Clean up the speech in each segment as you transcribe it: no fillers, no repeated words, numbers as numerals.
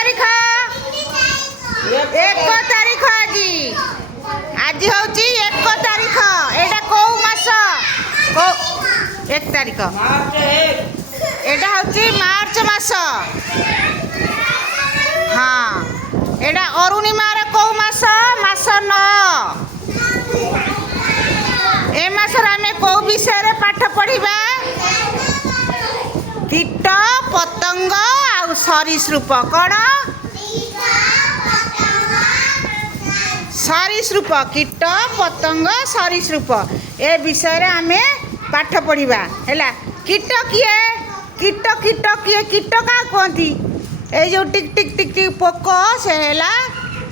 तारीख 1 तारीख आज हूँ 1 तारीख एटा कौ मास 1 तारीख एटा हूँ मार्च मास हाँ एटा अरुणिमार कौ मास मास 9 ए मासर आमे कौ विषय पाठ पढ़िबा कीट पतंग आउ सरीसृप कौन सरीसृप कीट पतंग सरीसृप ए विषय आमे पाठ पढ़िबा हैला कीट किए कीट का कहती ए जो टिक टिक टिक टिक पोक से हैला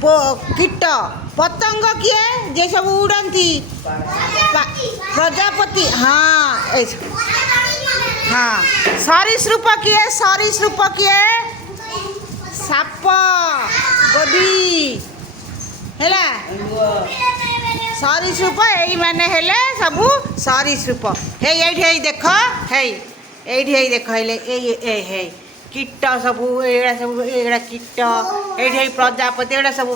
कीट पतंग किए जे सब उड़ती प्रजापति हाँ हाँ सरीसृप किए साप गोदी हैला सरीसृप यही माने हेले सबू सरीसृप हे ये देख हे देख हे कीट सब एड़ा कीट ये प्रजापति एड़ा सब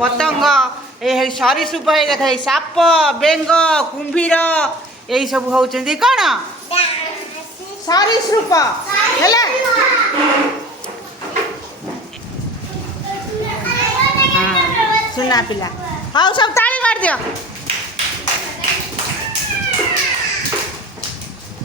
पतंग ये सरीसृप देख साप बेंग कुंभीर यही सब होचंदी कौन सरीसृप हैला सुना पिला हाँ सब ताली मार दियो।